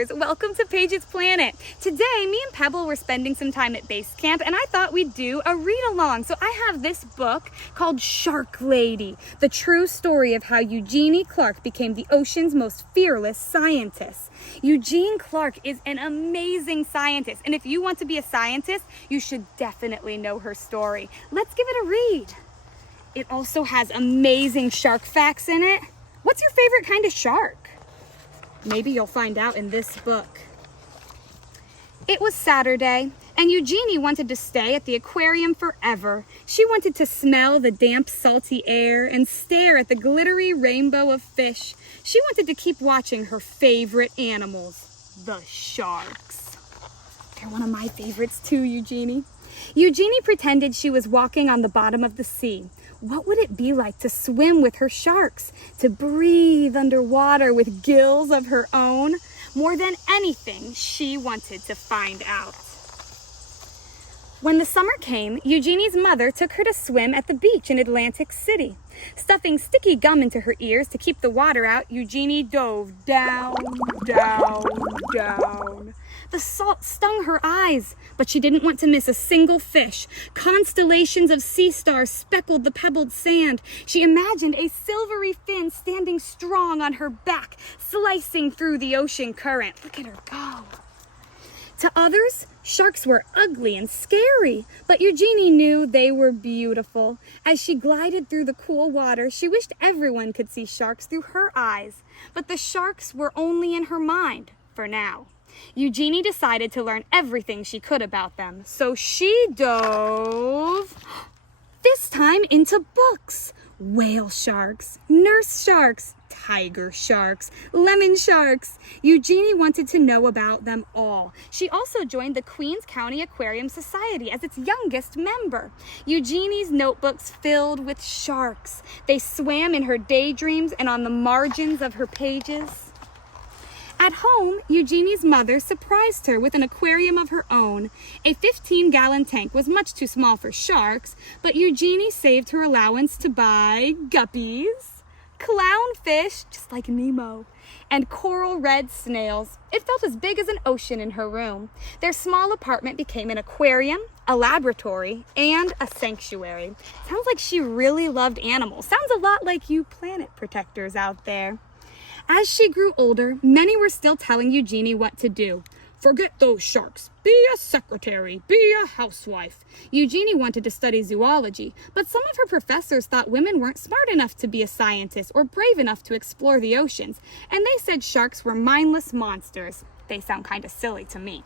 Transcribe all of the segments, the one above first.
adventures. Welcome to Paige's Planet. Today, me and Pebble were spending some time at base camp, and I thought we'd do a read-along. So I have this book called Shark Lady, the true story of how Eugenie Clark became the ocean's most fearless scientist. Eugenie Clark is an amazing scientist, and if you want to be a scientist, you should definitely know her story. Let's give it a read. It also has amazing shark facts in it. What's your favorite kind of shark? Maybe you'll find out in this book. It was Saturday, and Eugenie wanted to stay at the aquarium forever. She wanted to smell the damp, salty air and stare at the glittery rainbow of fish. She wanted to keep watching her favorite animals, the sharks. They're one of my favorites too, Eugenie. Eugenie pretended she was walking on the bottom of the sea. What would it be like to swim with her sharks, to breathe underwater with gills of her own? More than anything, she wanted to find out. When the summer came, Eugenie's mother took her to swim at the beach in Atlantic City. Stuffing sticky gum into her ears to keep the water out, Eugenie dove down, down, down. The salt stung her eyes, but she didn't want to miss a single fish. Constellations of sea stars speckled the pebbled sand. She imagined a silvery fin standing strong on her back, slicing through the ocean current. Look at her go. To others, sharks were ugly and scary, but Eugenie knew they were beautiful. As she glided through the cool water, she wished everyone could see sharks through her eyes. But the sharks were only in her mind, for now. Eugenie decided to learn everything she could about them, so she dove, this time into books. Whale sharks, nurse sharks, tiger sharks, lemon sharks. Eugenie wanted to know about them all. She also joined the Queens County Aquarium Society as its youngest member. Eugenie's notebooks filled with sharks. They swam in her daydreams and on the margins of her pages. At home, Eugenie's mother surprised her with an aquarium of her own. A 15-gallon tank was much too small for sharks, but Eugenie saved her allowance to buy guppies, clownfish, just like Nemo, and coral red snails. It felt as big as an ocean in her room. Their small apartment became an aquarium, a laboratory, and a sanctuary. Sounds like she really loved animals. Sounds a lot like you planet protectors out there. As she grew older, many were still telling Eugenie what to do. Forget those sharks. Be a secretary. Be a housewife. Eugenie wanted to study zoology, but some of her professors thought women weren't smart enough to be a scientist or brave enough to explore the oceans, and they said sharks were mindless monsters. They sound kind of silly to me.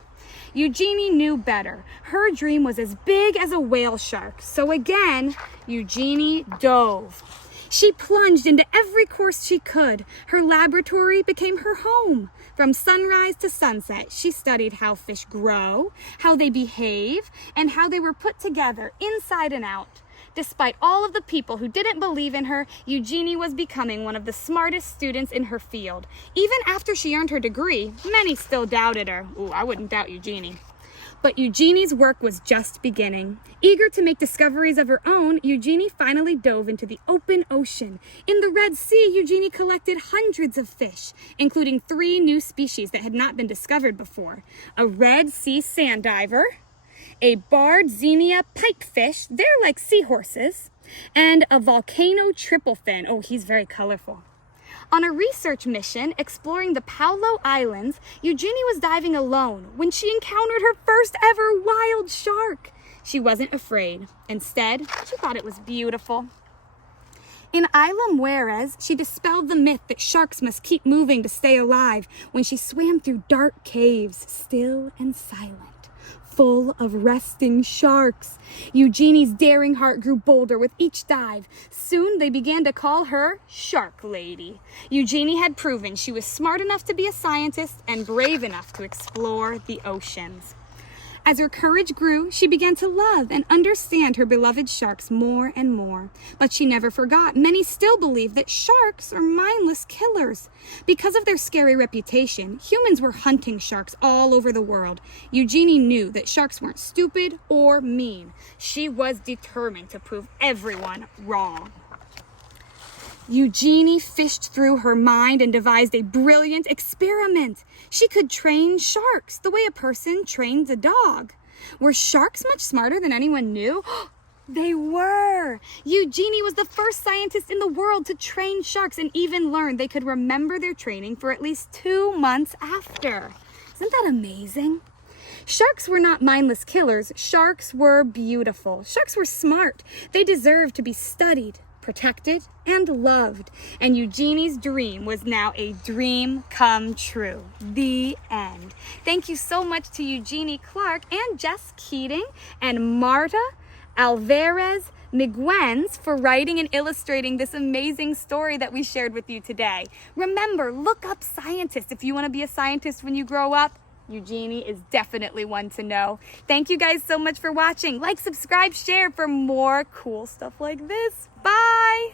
Eugenie knew better. Her dream was as big as a whale shark. So again, Eugenie dove. She plunged into every course she could. Her laboratory became her home. From sunrise to sunset, she studied how fish grow, how they behave, and how they were put together inside and out. Despite all of the people who didn't believe in her, Eugenie was becoming one of the smartest students in her field. Even after she earned her degree, many still doubted her. Ooh, I wouldn't doubt Eugenie. But Eugenie's work was just beginning. Eager to make discoveries of her own, Eugenie finally dove into the open ocean. In the Red Sea, Eugenie collected hundreds of fish, including 3 new species that had not been discovered before. A Red Sea sand diver, a barred xenia pipefish, they're like seahorses, and a volcano tripplefin. Oh, he's very colorful. On a research mission exploring the Paulo Islands, Eugenie was diving alone when she encountered her first ever wild shark. She wasn't afraid. Instead, she thought it was beautiful. In INQUIRES, she dispelled the myth that sharks must keep moving to stay alive when she swam through dark caves, still and silent, full of resting sharks. Eugenie's daring heart grew bolder with each dive. Soon they began to call her Shark Lady. Eugenie had proven she was smart enough to be a scientist and brave enough to explore the oceans. As her courage grew, she began to love and understand her beloved sharks more and more. But she never forgot. Many still believe that sharks are mindless killers. Because of their scary reputation, humans were hunting sharks all over the world. Eugenie knew that sharks weren't stupid or mean. She was determined to prove everyone wrong. Eugenie fished through her mind and devised a brilliant experiment. She could train sharks the way a person trains a dog. Were sharks much smarter than anyone knew? They were. Eugenie was the first scientist in the world to train sharks and even learned they could remember their training for at least 2 months after. Isn't that amazing? Sharks were not mindless killers. Sharks were beautiful. Sharks were smart. They deserved to be studied, protected, and loved. And Eugenie's dream was now a dream come true. The end. Thank you so much to Eugenie Clark and Jess Keating and Marta Alvarez Miguens for writing and illustrating this amazing story that we shared with you today. Remember, look up scientists. If you want to be a scientist when you grow up, Eugenie is definitely one to know. Thank you guys so much for watching. Like, subscribe, share for more cool stuff like this. Bye!